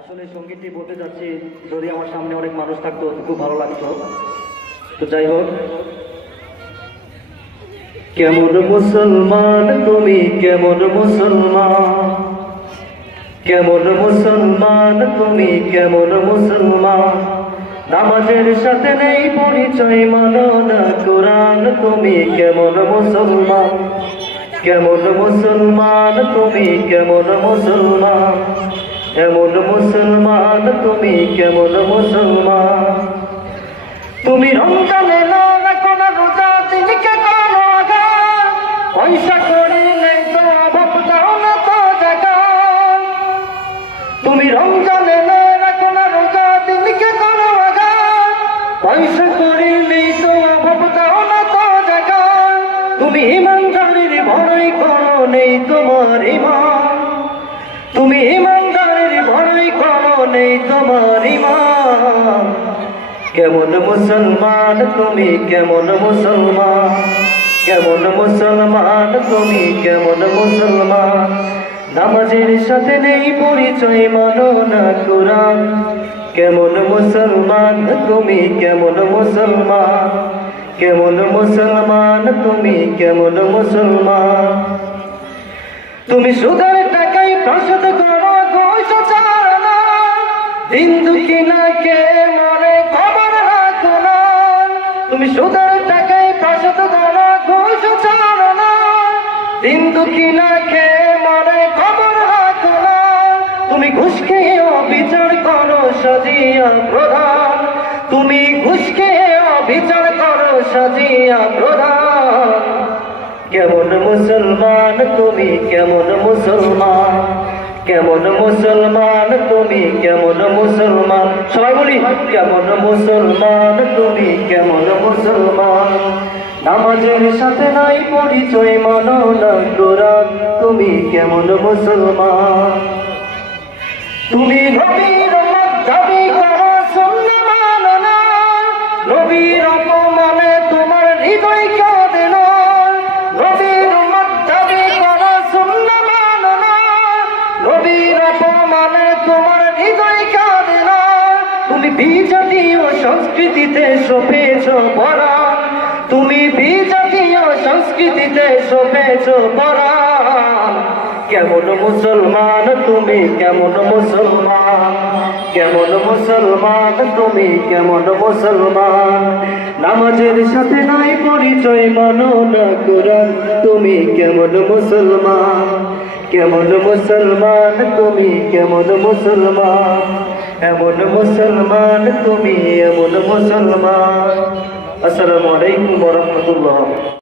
আসলে সঙ্গীতটি বলতে যাচ্ছি যদি আমার সামনে অনেক মানুষ থাকতো খুব ভালো লাগতো। তো যাই হোক, কেমন মুসলমান তুমি, কেমন মুসলমান? কেমন মুসলমান তুমি, কেমন মুসলমান? নামাজের সাথে নেই পরিচয়, মানো না কোরআন তুমি, কেমন মুসলমান? কেমন মুসলমান তুমি, কেমন মুসলমান? এমন মুসলমান, তুমি কেমন মুসলমান? তুমি রমজানে না কোন রোজা দিনকে আঘাত? পয়সা করিলে তো অভাব দাও না তো জায়গা। তুমি রমজানে না কোন রোজা দিনকে আঘাত? পয়সা করিলে তো অভাব দাও না তো জায়গা। তুমি ইমানদারির ভরই করো নেই তোমার ইমান। তুমি নেই তোমার ইমান। কেমন মুসলমান তুমি, কেমন মুসলমান? কেমন মুসলমান তুমি, কেমন মুসলমান? নামাজের সাথে নেই পরিচয়, মানো না কোরআন। কেমন মুসলমান তুমি, কেমন মুসলমান? কেমন মুসলমান তুমি, কেমন মুসলমান? তুমি সুদের তুমি সুদের টাকাই প্রসাদ করো ঘোষ দিন দুঃখী না কে মরে খবর রাখো তুমি ঘুষ খেয়ে বিচার করো, সাজিয়া প্রধান। তুমি ঘুষ খেয়ে বিচার করো, সাজিয়া প্রধান। কেমন মুসলমান তুমি, কেমন মুসলমান? কেমন মুসলমান তুমি কেমন মুসলমান? সবাই বলি, কেমন মুসলমান তুমি কেমন মুসলমান? নামাজের সাথে নাই পরিচয়, মানো না কোরআন, তুমি কেমন মুসলমান? তুমি নবীর নবীর অপমানে তুমি বিজাতীয় সংস্কৃতিতে সপেছ পড়া। তুমি বিজাতীয় সংস্কৃতিতে সপেছ পড়া। কেমন মুসলমান তুমি, কেমন মুসলমান? কেমন মুসলমান তুমি, কেমন মুসলমান? নামাজের সাথে নাই পরিচয়, মানো না কোরআন। তুমি কেমন মুসলমান? কেমন মুসলমান তুমি, কেমন মুসলমান? এমন মুসলমান তুমি এমন মুসলমান। আসসালামু আলাইকুম রহমতুল্লাহ।